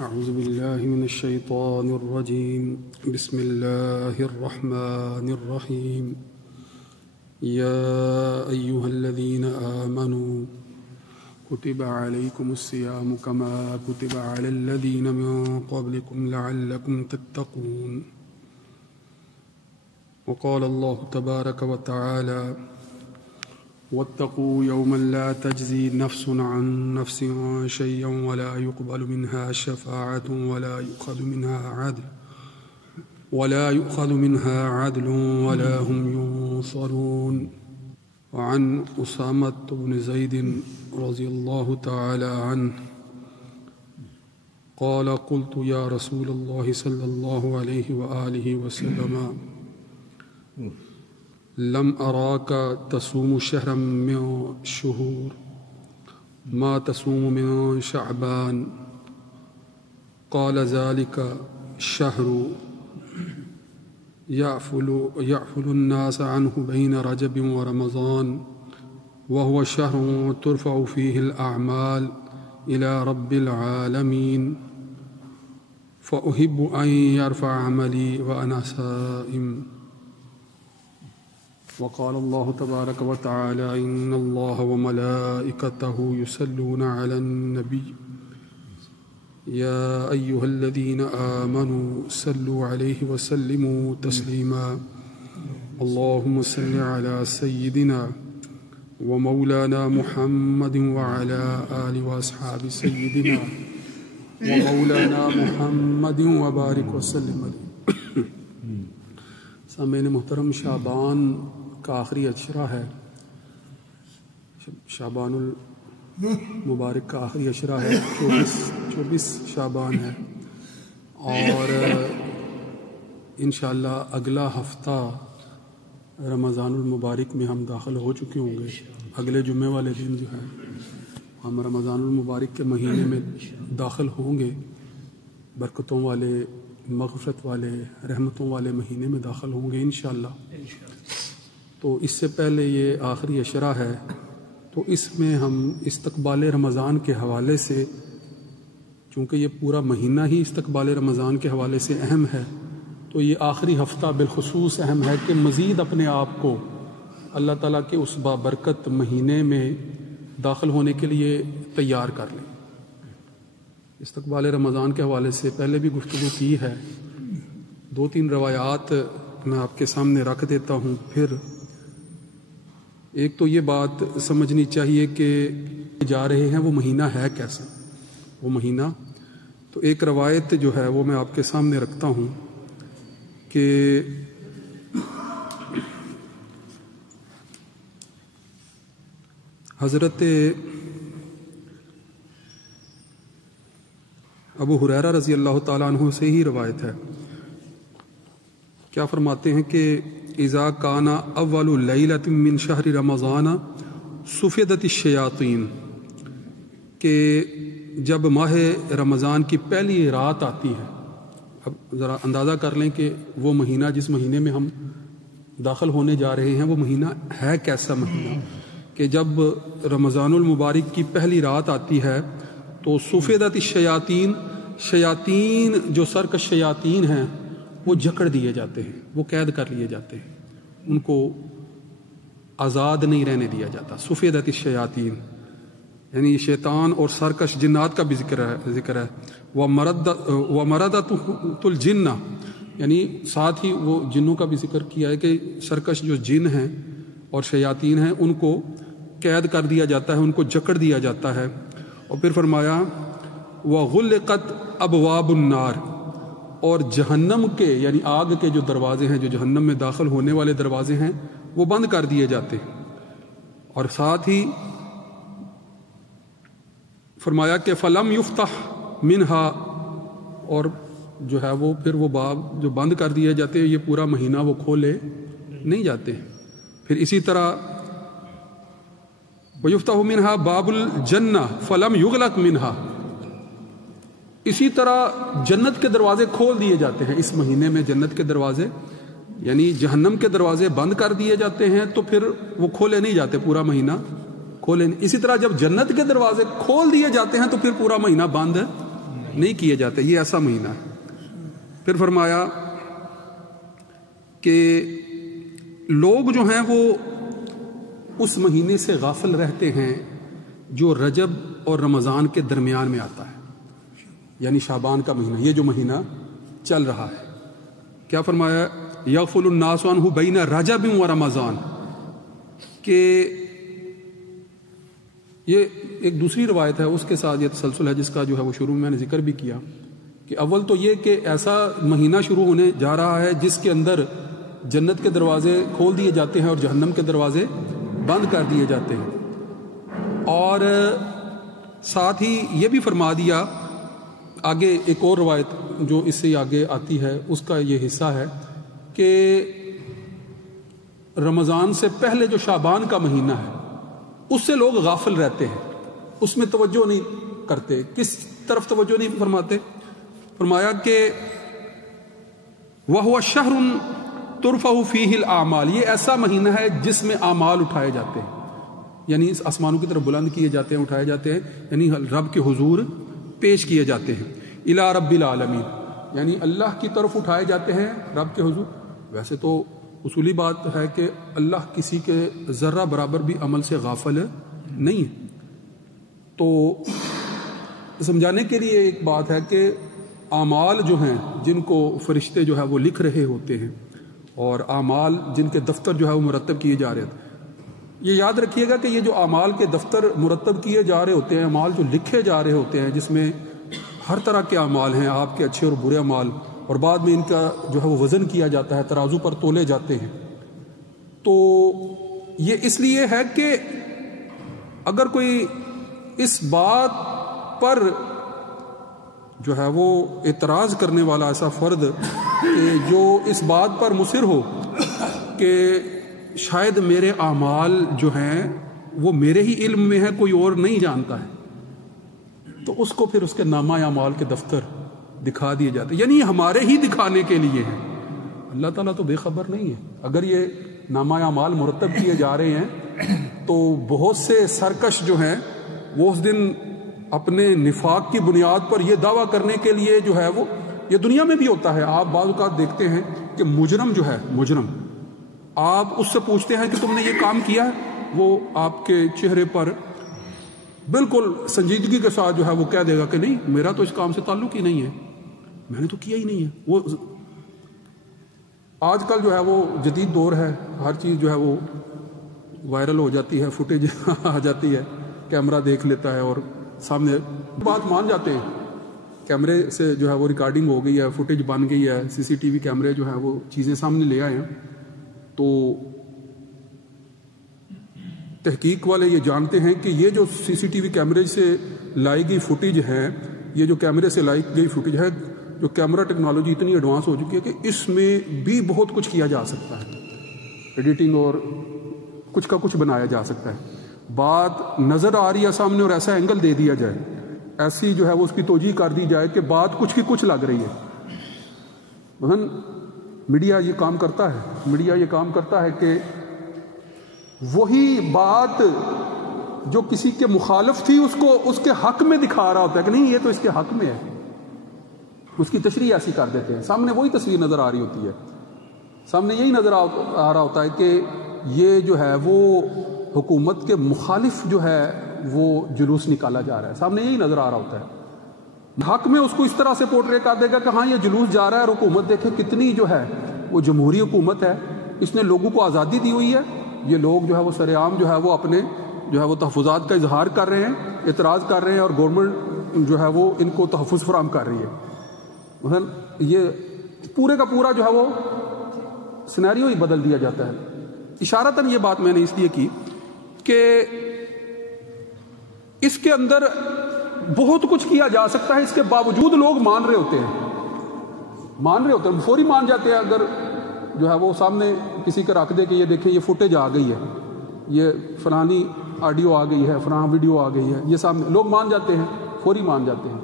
أعوذ بالله من الشيطان الرجيم. بسم الله الرحمن الرحيم. يا أيها الذين آمنوا كتب عليكم الصيام كما كتب على الذين من قبلكم لعلكم تتقون. وقال الله تبارك وتعالى واتقوا يوما لا تجزي نفس عن نفس شيئا ولا يقبل منها شفاعة ولا يؤخذ منها عدل ولا هم ينصرون. وعن أسامة بن زيد رضي الله تعالى عنه قال قلت يا رسول الله صلى الله عليه وآله وسلم لم أراك تصوم شهرا من الشهور ما تصوم من شعبان. قال ذلك الشهر يعفل الناس عنه بين رجب ورمضان وهو شهر ترفع فيه الأعمال إلى رب العالمين فأحب أن يرفع عملي وأنا صائم. وقال الله تبارك وتعالى إن الله وملائكته يصلون على النبي يا أيها الذين آمنوا صلوا عليه وسلموا تسليما. اللهم صل على سيدنا ومولانا محمد وعلى آل وأصحاب سيدنا ومولانا محمد وبارك وسلم عليه. سامعین محترم، شعبان کا آخری اشرہ ہے، شعبان المبارک کا آخری اشرہ ہے، 24 شعبان ہے، اور انشاءاللہ اگلا ہفتہ رمضان المبارک میں ہم داخل ہو چکے ہوں گے. اگلے جمعے والے دن جو ہے ہم رمضان المبارک کے مہینے میں داخل ہوں گے، برکتوں والے، مغفرت والے، رحمتوں والے مہینے میں داخل ہوں گے انشاءاللہ. تو اس سے پہلے یہ آخری اشرہ ہے، تو اس میں ہم استقبال رمضان کے حوالے سے، چونکہ یہ پورا مہینہ ہی استقبال رمضان کے حوالے سے اہم ہے، تو یہ آخری ہفتہ بالخصوص اہم ہے کہ مزید اپنے آپ کو اللہ تعالیٰ کے اس بابرکت مہینے میں داخل ہونے کے لیے تیار کر لیں. استقبال رمضان کے حوالے سے پہلے بھی گفتگو کی ہے، 2-3 روایات میں آپ کے سامنے رکھ دیتا ہوں. پھر ایک تو یہ بات سمجھنی چاہیے کہ جا رہے ہیں وہ مہینہ ہے کیسا، وہ مہینہ. تو ایک روایت جو ہے وہ میں آپ کے سامنے رکھتا ہوں کہ حضرت ابو ہریرہ رضی اللہ تعالیٰ عنہ سے ہی روایت ہے. کیا فرماتے ہیں کہ اذا کان اول لیلۃ من شہر رمضان سفدت الشیاطین، کہ جب ماہ رمضان کی پہلی رات آتی ہے، اب ذرا اندازہ کر لیں کہ وہ مہینہ جس مہینے میں ہم داخل ہونے جا رہے ہیں وہ مہینہ ہے کیسا مہینہ، کہ جب رمضان المبارک کی پہلی رات آتی ہے تو سفدت الشیاطین، شیاطین جو سرکش شیاطین ہیں وہ جکڑ دیے جاتے ہیں، وہ قید کر لیے جاتے ہیں، ان کو آزاد نہیں رہنے دیا جاتا. سفدت الشیاطین یعنی شیطان اور سرکش جنات کا بھی ذکر ہے. ومردۃ الجن، یعنی ساتھ ہی وہ جنوں کا بھی ذکر کیا ہے کہ سرکش جو جن ہیں اور شیاطین ہیں ان کو قید کر دیا جاتا ہے، ان کو جکڑ دیا جاتا ہے. اور پھر فرمایا وغلقت ابواب النار، اور جہنم کے یعنی آگ کے جو دروازے ہیں، جو جہنم میں داخل ہونے والے دروازے ہیں، وہ بند کر دیے جاتے ہیں. اور ساتھ ہی فرمایا کہ فلم یفتح منہا، اور جو ہے وہ پھر وہ باب جو بند کر دیے جاتے ہیں، یہ پورا مہینہ وہ کھولے نہیں جاتے. پھر اسی طرح وَيُفْتَحُ مِنْهَا بَابُ الْجَنَّةِ فَلَمْ يُغْلَقْ مِنْهَا، اسی طرح جنت کے دروازے کھول دیے جاتے ہیں اس مہینے میں. جنت کے دروازے یعنی جہنم کے دروازے بند کر دیے جاتے ہیں، تو پھر وہ کھولے نہیں جاتے پورا مہینہ. کھولے. اسی طرح جب جنت کے دروازے کھول دیے جاتے ہیں تو پھر پورا مہینہ بند نہیں کیے جاتے، یہ ایسا مہینہ ہے۔ پھر فرمایا کہ لوگ جو ہیں وہ اس مہینے سے غافل رہتے ہیں جو رجب اور رمضان کے درمیان میں آتا ہے، یعنی شعبان کا مہینہ، یہ جو مہینہ چل رہا ہے۔ کیا فرمایا؟ یغفل الناس عنہ بین رجب و رمضان، کہ یہ ایک دوسری روایت ہے، اس کے ساتھ یہ تسلسل ہے جس کا جو ہے وہ شروع میں نے ذکر بھی کیا کہ اول تو یہ کہ ایسا مہینہ شروع ہونے جا رہا ہے جس کے اندر جنت کے دروازے کھول دیے جاتے ہیں اور جہنم کے دروازے بند کر دیے جاتے ہیں، اور ساتھ ہی یہ بھی فرما دیا، آگے ایک اور روایت جو اس سے آگے آتی ہے اس کا یہ حصہ ہے کہ رمضان سے پہلے جو شعبان کا مہینہ ہے اس سے لوگ غافل رہتے ہیں، اس میں توجہ نہیں کرتے۔ کس طرف توجہ نہیں فرماتے؟ فرمایا کہ وَهُوَ شَهْرٌ تُرْفَعُ فِيهِ الْأَعْمَالِ، یہ ایسا مہینہ ہے جس میں اعمال اٹھائے جاتے ہیں، یعنی اس آسمانوں کی طرف بلند کیے جاتے ہیں، اٹھائے جاتے ہیں، یعنی رب کے حضور پیش کیے جاتے ہیں۔ اِلَىٰ رَبِّ الْعَالَمِينَ، یعنی اللہ کی طرف اٹھائے جاتے ہیں رب کے حضور۔ ویسے تو اصولی بات ہے کہ اللہ کسی کے ذرہ برابر بھی عمل سے غافل نہیں ہے، تو سمجھانے کے لیے ایک بات ہے کہ اعمال جو ہیں جن کو فرشتے جو ہے وہ لکھ رہے ہوتے ہیں اور اعمال جن کے دفتر جو ہے وہ مرتب کیے جا رہے ہیں، یہ یاد رکھیے گا کہ یہ جو اعمال کے دفتر مرتب کیے جا رہے ہوتے ہیں، اعمال جو لکھے جا رہے ہوتے ہیں جس میں ہر طرح کے اعمال ہیں، آپ کے اچھے اور برے اعمال، اور بعد میں ان کا جو ہے وہ وزن کیا جاتا ہے، ترازو پر تولے جاتے ہیں، تو یہ اس لیے ہے کہ اگر کوئی اس بات پر جو ہے وہ اعتراض کرنے والا ایسا فرد کہ جو اس بات پر مصر ہو کہ شاید میرے اعمال جو ہیں وہ میرے ہی علم میں ہے، کوئی اور نہیں جانتا ہے، تو اس کو پھر اس کے نامہ اعمال کے دفتر دکھا دیے جاتے ہیں، یعنی ہمارے ہی دکھانے کے لیے ہیں۔ اللہ تعالیٰ تو بے خبر نہیں ہے۔ اگر یہ نامہ اعمال مرتب کیے جا رہے ہیں تو بہت سے سرکش جو ہیں وہ اس دن اپنے نفاق کی بنیاد پر یہ دعویٰ کرنے کے لیے جو ہے وہ، یہ دنیا میں بھی ہوتا ہے، آپ بعض اوقات دیکھتے ہیں کہ مجرم جو ہے، مجرم، آپ اس سے پوچھتے ہیں کہ تم نے یہ کام کیا ہے، وہ آپ کے چہرے پر بالکل سنجیدگی کے ساتھ جو ہے وہ کہہ دے گا کہ نہیں، میرا تو اس کام سے تعلق ہی نہیں ہے، میں نے تو کیا ہی نہیں ہے۔ وہ آج کل جو ہے وہ جدید دور ہے، ہر چیز جو ہے وہ وائرل ہو جاتی ہے، فوٹیج آ جاتی ہے، کیمرہ دیکھ لیتا ہے اور سامنے بات مان جاتے ہیں، کیمرے سے جو ہے وہ ریکارڈنگ ہو گئی ہے، فوٹیج بن گئی ہے، سی سی ٹی وی کیمرے جو ہیں وہ چیزیں سامنے لے آئے ہیں، تو تحقیق والے یہ جانتے ہیں کہ یہ جو سی سی ٹی وی کیمرے سے لائی گئی فوٹیج ہے، یہ جو کیمرے سے لائی گئی فوٹیج ہے، جو کیمرہ ٹیکنالوجی اتنی ایڈوانس ہو چکی ہے کہ اس میں بھی بہت کچھ کیا جا سکتا ہے، ایڈیٹنگ اور کچھ کا کچھ بنایا جا سکتا ہے۔ بات نظر آ رہی ہے سامنے اور ایسا اینگل دے دیا جائے، ایسی جو ہے وہ اس کی توجیہ کر دی جائے کہ بات کچھ کی کچھ لگ رہی ہے۔ مثلا میڈیا یہ کام کرتا ہے، میڈیا یہ کام کرتا ہے کہ وہی بات جو کسی کے مخالف تھی اس کو اس کے حق میں دکھا رہا ہوتا ہے کہ نہیں یہ تو اس کے حق میں ہے، اس کی تشریح ایسی کر دیتے ہیں، سامنے وہی تصویر نظر آ رہی ہوتی ہے، سامنے یہی نظر آ رہا ہوتا ہے کہ یہ جو ہے وہ حکومت کے مخالف جو ہے وہ جلوس نکالا جا رہا ہے، سامنے یہی نظر آ رہا ہوتا ہے، حق میں اس کو اس طرح سے پورٹرے کر دے گا کہ ہاں یہ جلوس جا رہا ہے اور حکومت دیکھے کتنی جو ہے وہ جمہوری حکومت ہے، اس نے لوگوں کو آزادی دی ہوئی ہے، یہ لوگ جو ہے وہ سر عام جو ہے وہ اپنے جو ہے وہ تحفظات کا اظہار کر رہے ہیں، اعتراض کر رہے ہیں، اور گورنمنٹ جو ہے وہ ان کو تحفظ فراہم کر رہی ہے۔ مثلا یہ پورے کا پورا جو ہے وہ سینیریو ہی بدل دیا جاتا ہے۔ اشارتاً یہ بات میں نے اس لیے کی کہ اس کے اندر بہت کچھ کیا جا سکتا ہے، اس کے باوجود لوگ مان رہے ہوتے ہیں، فوری مان جاتے ہیں۔ اگر جو ہے وہ سامنے کسی کا رکھ دے کہ یہ دیکھیں یہ فوٹیج آ گئی ہے، یہ فلانی آڈیو آ گئی ہے، فلاں ویڈیو آ گئی ہے، یہ سامنے لوگ مان جاتے ہیں، فوری مان جاتے ہیں۔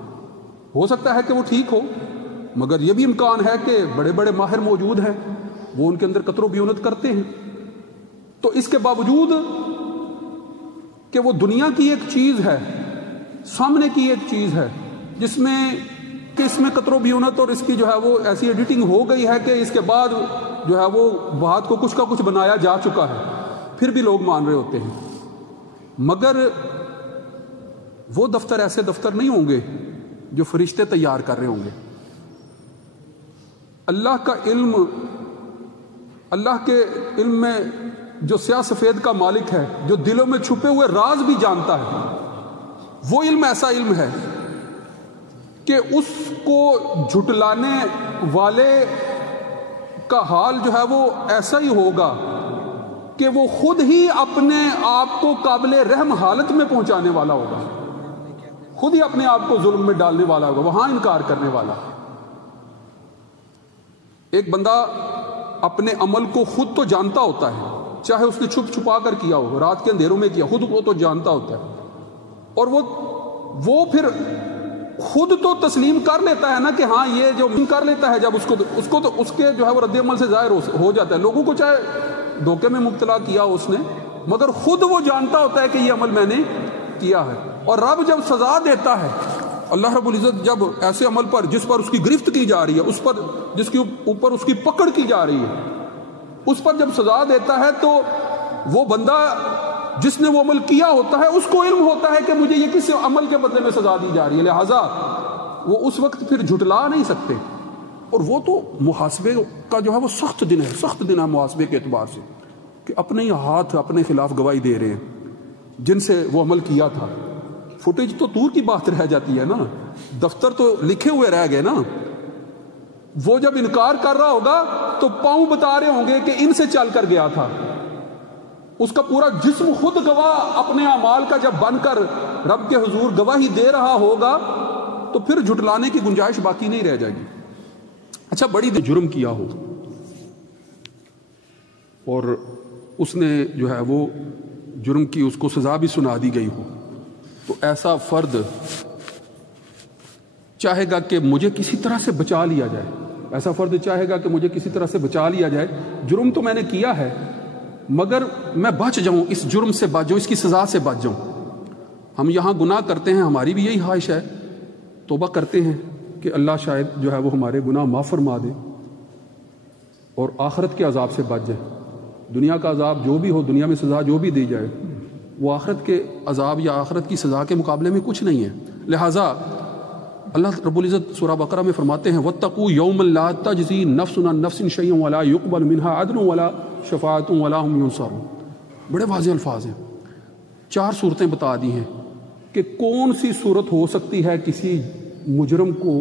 ہو سکتا ہے کہ وہ ٹھیک ہو، مگر یہ بھی امکان ہے کہ بڑے بڑے ماہر موجود ہیں، وہ ان کے اندر قطر و بیونت کرتے ہیں، تو اس کے باوجود کہ وہ دنیا کی ایک چیز ہے، سامنے کی ایک چیز ہے جس میں کہ اس میں قطر و بیونت اور اس کی جو ہے وہ ایسی ایڈیٹنگ ہو گئی ہے کہ اس کے بعد جو ہے وہ بات کو کچھ کا کچھ بنایا جا چکا ہے، پھر بھی لوگ مان رہے ہوتے ہیں. مگر وہ دفتر ایسے دفتر نہیں ہوں گے جو فرشتے تیار کر رہے ہوں گے. اللہ کا علم، اللہ کے علم میں جو سیاہ سفید کا مالک ہے، جو دلوں میں چھپے ہوئے راز بھی جانتا ہے، وہ علم ایسا علم ہے کہ اس کو جھٹلانے والے کا حال جو ہے وہ ایسا ہی ہوگا کہ وہ خود ہی اپنے آپ کو قابل رحم حالت میں پہنچانے والا ہوگا، خود ہی اپنے آپ کو ظلم میں ڈالنے والا ہوگا، وہاں انکار کرنے والا. ایک بندہ اپنے عمل کو خود تو جانتا ہوتا ہے، چاہے اس نے چھپ چھپا کر کیا ہو، رات کے اندھیروں میں کیا، خود کو تو جانتا ہوتا ہے، اور وہ پھر خود تو تسلیم کر لیتا ہے نا کہ ہاں یہ جو کر لیتا ہے، جب اس کو تو اس کے جو ہے وہ رد عمل سے ظاہر ہو جاتا ہے. لوگوں کو چاہے دھوکے میں مبتلا کیا اس نے، مگر خود وہ جانتا ہوتا ہے کہ یہ عمل میں نے کیا ہے. اور رب جب سزا دیتا ہے، اللہ رب العزت جب ایسے عمل پر جس پر اس کی گرفت کی جا رہی ہے، اس پر جس کے اوپر اس کی پکڑ کی جا رہی ہے، اس پر جب سزا دیتا ہے تو وہ بندہ جس نے وہ عمل کیا ہوتا ہے اس کو علم ہوتا ہے کہ مجھے یہ کس عمل کے بدلے میں سزا دی جا رہی ہے، لہٰذا وہ اس وقت پھر جھٹلا نہیں سکتے. اور وہ تو محاسبے کا جو ہے وہ سخت دن ہے محاسبے کے اعتبار سے، کہ اپنے ہی ہاتھ اپنے خلاف گواہی دے رہے ہیں جن سے وہ عمل کیا تھا. فوٹیج تو دور کی بات رہ جاتی ہے نا، دفتر تو لکھے ہوئے رہ گئے نا. وہ جب انکار کر رہا ہوگا تو پاؤں بتا رہے ہوں گے کہ ان سے چل کر گیا تھا. اس کا پورا جسم خود گواہ اپنے اعمال کا جب بن کر رب کے حضور گواہی دے رہا ہوگا تو پھر جھٹلانے کی گنجائش باقی نہیں رہ جائے گی. اچھا، بڑی جرم کیا ہو اور اس نے جو ہے وہ جرم کی اس کو سزا بھی سنا دی گئی ہو، تو ایسا فرد چاہے گا کہ مجھے کسی طرح سے بچا لیا جائے، ایسا فرد چاہے گا کہ مجھے کسی طرح سے بچا لیا جائے. جرم تو میں نے کیا ہے مگر میں بچ جاؤں، اس جرم سے بچ جاؤں، اس کی سزا سے بچ جاؤں. ہم یہاں گناہ کرتے ہیں، ہماری بھی یہی خواہش ہے، توبہ کرتے ہیں کہ اللہ شاید جو ہے وہ ہمارے گناہ معاف فرما دے اور آخرت کے عذاب سے بچ جائے. دنیا کا عذاب جو بھی ہو، دنیا میں سزا جو بھی دی جائے، وہ آخرت کے عذاب یا آخرت کی سزا کے مقابلے میں کچھ نہیں ہے. لہٰذا اللہ رب العزت سورہ بقرہ میں فرماتے ہیں وَاتَّقُوا يَوْمًا لَا تَجْزِي نَفْسٌ عَن نَفْسٍ شَيْئًا وَلَا يُقْبَلُ مِنْهَا عَدْلٌ وَلَا شَفَاعَةٌ وَلَا هُمْ يُنصَرُونَ. بڑے واضح الفاظ ہیں، 4 صورتیں بتا دی ہیں کہ کون سی صورت ہو سکتی ہے کسی مجرم کو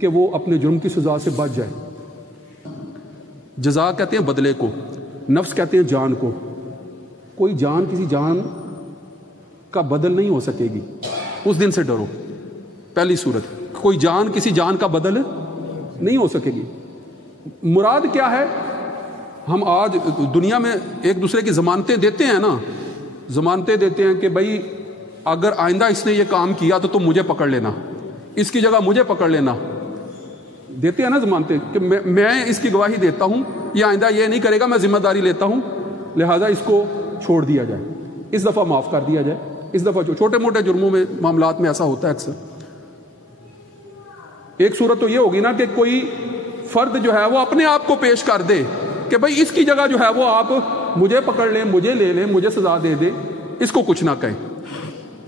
کہ وہ اپنے جرم کی سزا سے بچ جائے. جزا کہتے ہیں بدلے کو، نفس کہتے ہیں جان کو. کوئی جان کسی جان کا بدل نہیں ہو سکے گی، اس دن سے ڈرو. پہلی صورت، کوئی جان کسی جان کا بدل نہیں ہو سکے گی. مراد کیا ہے؟ ہم آج دنیا میں ایک دوسرے کی ضمانتیں دیتے ہیں نا، ضمانتیں دیتے ہیں کہ بھائی اگر آئندہ اس نے یہ کام کیا تو تم مجھے پکڑ لینا، اس کی جگہ مجھے پکڑ لینا. دیتے ہیں نا ضمانتیں کہ میں اس کی گواہی دیتا ہوں، یہ آئندہ یہ نہیں کرے گا، میں ذمہ داری لیتا ہوں، لہٰذا اس کو چھوڑ دیا جائے، اس دفعہ معاف کر دیا جائے، اس دفعہ چھوٹے موٹے جرموں میں معاملات میں ایسا ہوتا ہے اکثر. ایک صورت تو یہ ہوگی نا کہ کوئی فرد جو ہے وہ اپنے آپ کو پیش کر دے کہ بھائی اس کی جگہ جو ہے وہ آپ مجھے پکڑ لیں، مجھے لے لیں، مجھے سزا دے دیں، اس کو کچھ نہ کہیں.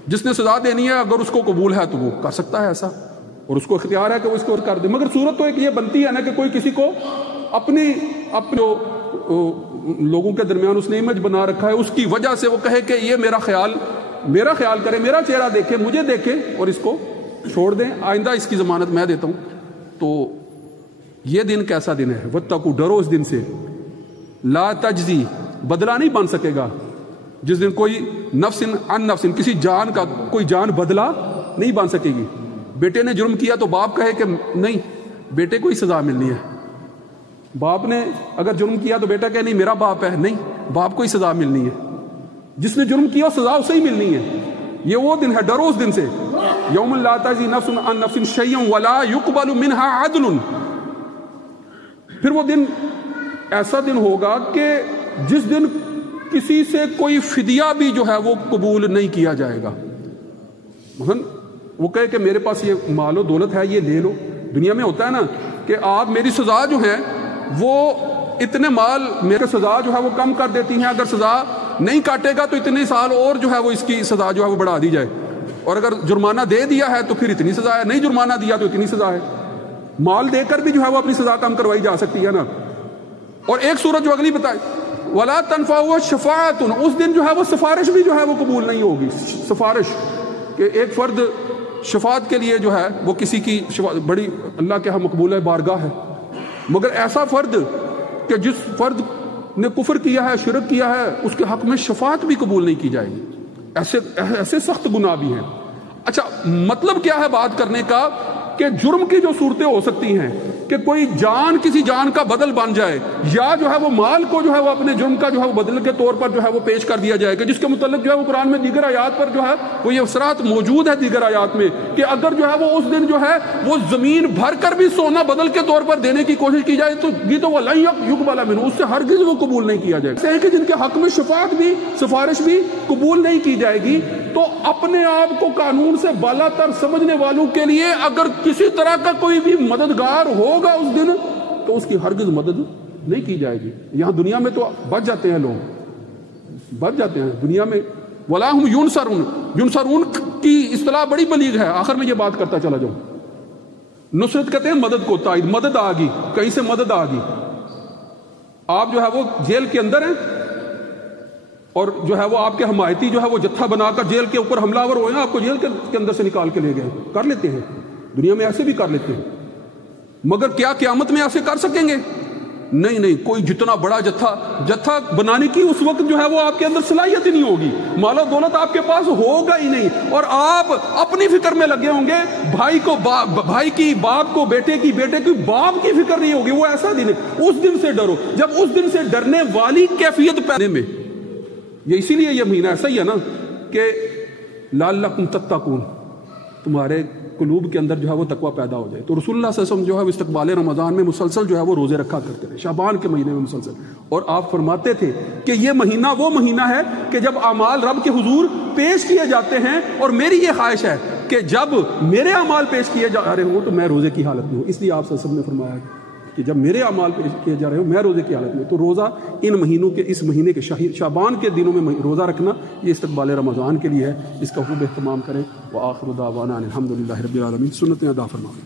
جس نے سزا دینی ہے اگر اس کو قبول ہے تو وہ کر سکتا ہے ایسا، اور اس کو اختیار ہے کہ وہ اس کو کر دے. مگر صورت تو ایک یہ بنتی ہے نا کہ کوئی کسی کو اپنے لوگوں کے درمیان اس نے امیج بنا رکھا ہے، اس کی وجہ سے وہ کہے کہ یہ میرا خیال کرے، میرا چہرہ دیکھے، مجھے دیکھے اور اس کو چھوڑ دیں، آئندہ اس کی ضمانت میں دیتا ہوں. تو یہ دن کیسا دن ہے؟ واتقوا، ڈرو اس دن سے. لا تجزی، بدلہ نہیں بن سکے گا، جس دن کوئی نفس عن نفس، کسی جان کا کوئی جان بدلہ نہیں بن سکے گی. بیٹے نے جرم کیا تو باپ کہے کہ نہیں، بیٹے کو ہی سزا ملنی ہے. باپ نے اگر جرم کیا تو بیٹا کہے نہیں میرا باپ ہے، نہیں، باپ کو ہی سزا ملنی ہے. جس نے جرم کیا سزا اسے ہی ملنی ہے. یہ وہ دن ہے، ڈرو اس دن سے. یوم لا تجزی نفس عن نفس شیئا ولا يقبل منها عدل. پھر وہ دن ایسا دن ہوگا کہ جس دن کسی سے کوئی فدیہ بھی جو ہے وہ قبول نہیں کیا جائے گا. مثلا وہ کہے کہ میرے پاس یہ مال و دولت ہے، یہ لے لو، دنیا میں ہوتا ہے نا کہ آپ میری سزا جو ہے وہ اتنے مال میرے سزا جو ہے وہ کم کر دیتی ہیں، اگر سزا نہیں کاٹے گا تو اتنے سال اور جو ہے وہ اس کی سزا جو ہے وہ بڑھا دی جائے، اور اگر جرمانہ دے دیا ہے تو پھر اتنی سزا ہے، نہیں جرمانہ دیا تو اتنی سزا ہے، مال دے کر بھی جو ہے وہ اپنی سزا کم کروائی جا سکتی ہے نا۔ اور ایک صورت جو اگلی بتائی وَلَا تَنْفَعُهُ شَفَاعَةٌ، اس دن جو ہے وہ سفارش بھی جو ہے وہ قبول نہیں ہوگی۔ سفارش کہ ایک فرد شفاعت کے لیے جو ہے وہ کسی کی بڑی اللہ کے ہاں مقبول ہے، بارگاہ ہے، مگر ایسا فرد کہ جس فرد نے کفر کیا ہے، شرک کیا ہے، اس کے حق میں شفاعت بھی قبول نہیں کی جائے گی۔ ایسے سخت گناہ بھی ہیں۔ اچھا مطلب کیا ہے بات کرنے کا کہ جرم کی جو صورتیں ہو سکتی ہیں کہ کوئی جان کسی جان کا بدل بن جائے، یا جو ہے وہ مال کو جو ہے وہ اپنے جرم کا جو ہے وہ بدل کے طور پر جو ہے وہ پیش کر دیا جائے گا، جس کے متعلق جو ہے وہ قرآن میں دیگر آیات پر جو ہے وہ یہ اثرات موجود ہے دیگر آیات میں کہ اگر جو ہے وہ اس دن جو ہے وہ زمین بھر کر بھی سونا بدل کے طور پر دینے کی کوشش کی جائے تو یہ تو وَلَن يُقْبَلَ مِنْهُ، اس سے ہرگز وہ قبول نہیں کیا جائے گا۔ ایسے ہیں کہ جن کے حق میں شفاعت بھی سفارش بھی قبول نہیں کی جائے گی، تو اپنے آپ کو قانون سے بالا تر سمجھنے والوں کے لیے اگر کسی طرح کا کوئی بھی مددگار ہوگا اس دن تو اس کی ہرگز مدد نہیں کی جائے گی۔ یہاں دنیا میں تو بچ جاتے ہیں، لوگ بچ جاتے ہیں دنیا میں۔ وَلَا هُمْ يُنصَرُونَ، يُنصَرُونَ کی اصطلاح بڑی بلیغ ہے، آخر میں یہ بات کرتا چلا جاؤں۔ نصرت کہتے ہیں مدد کو، تائید، مدد آ گئی، کہیں سے مدد آ گئی، آپ جو ہے وہ جیل کے اندر ہیں اور جو ہے وہ آپ کے حمایتی جو ہے وہ جتھا بنا کر جیل کے اوپر حملہ آور ہوئے ہیں، آپ کو جیل کے اندر سے نکال کے لے گئے، کر لیتے ہیں دنیا میں، ایسے بھی کر لیتے ہیں، مگر کیا قیامت میں ایسے کر سکیں گے؟ نہیں نہیں، کوئی جتنا بڑا جتھا بنانے کی اس وقت جو ہے وہ آپ کے اندر صلاحیت ہی نہیں ہوگی، مال و دولت آپ کے پاس ہوگا ہی نہیں، اور آپ اپنی فکر میں لگے ہوں گے، بھائی کی، باپ کو بیٹے کی، بیٹے کی باپ کی فکر نہیں ہوگی۔ وہ ایسا دن ہے، اس دن سے ڈرو۔ جب اس دن سے ڈرنے والی کیفیت پیدا میں، یہ اسی لیے یہ مہینہ ایسا ہی ہے نا کہ لعلکم تتقون، تمہارے قلوب کے اندر جو ہے وہ تقوی پیدا ہو جائے۔ تو رسول اللہ صلی اللہ علیہ وسلم جو ہے وہ استقبال رمضان میں مسلسل جو ہے وہ روزے رکھا کرتے تھے، شعبان کے مہینے میں مسلسل، اور آپ فرماتے تھے کہ یہ مہینہ وہ مہینہ ہے کہ جب اعمال رب کے حضور پیش کیے جاتے ہیں، اور میری یہ خواہش ہے کہ جب میرے اعمال پیش کیے جا رہے ہوں تو میں روزے کی حالت میں ہوں۔ اس لیے آپ صلی اللہ علیہ وسلم نے فرمایا کہ جب میرے اعمال پیش کیے جا رہے ہوں میں روزے کی حالت میں، تو روزہ ان مہینوں کے، اس مہینے کے شعبان کے دنوں میں روزہ رکھنا یہ استقبال رمضان کے لیے ہے، اس کا خوب اہتمام کریں۔ وآخر دعوانا الحمدللہ رب العالمین۔ سنتیں ادا فرمائیں۔